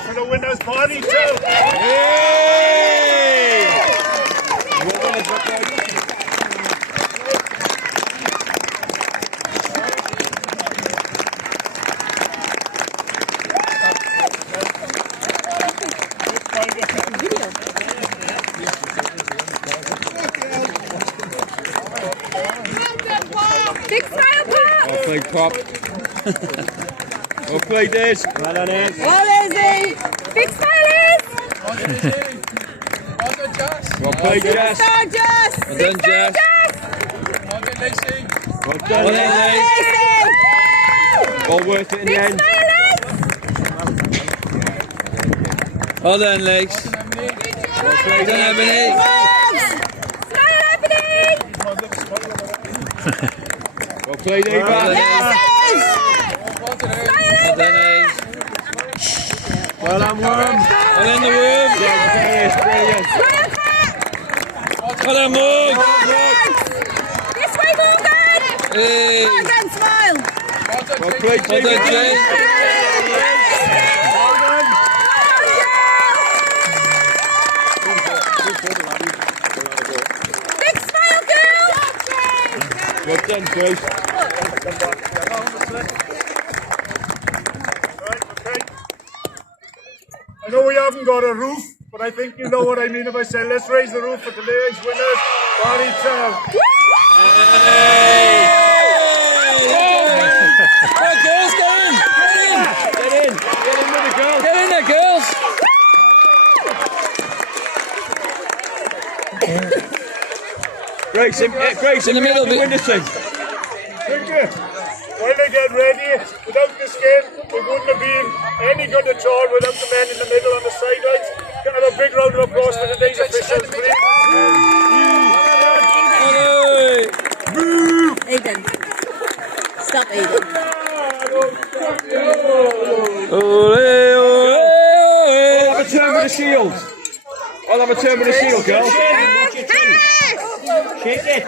applause for the winners, party too. Big smile, Pop! Well played, Pop. Well played, Des. Well done, Ed. Well, Lizzie! Big smile, Liz! Well played, Jess. Star Jess! Well done, Jess. Well done, Lacey. Well done, Lacey. All worth it in the Big end. smile, Liz! Well done, Legs. Well played, Ebony. Smile, Ebony! Well played, Eva. Yes, Liz! Well done, Ace. Well done, Worm. Well done, the Worm. Brilliant. Well done, Morg. This way, Morgan! Hey. Morgan, smile! Well played, Jane. Well done, Jane. Big smile, girl! Well done, Grace. I know we haven't got a roof, but I think you know what I mean if I say let's raise the roof for today's winners. Party time. Hey! Hey, girls, get in! Get in! Get in with the girls! Get in there, girls! Grace, in the middle of the window thing. Thank you. While they get ready, without the skin, it wouldn't have been any good at all without the men in the middle on the sidelines. Can I have a big round of applause for today's officials, please? Aiden. Stop, Aiden. I'll have a turn with the shield. I'll have a turn with the shield, girls. Hey! Shake it.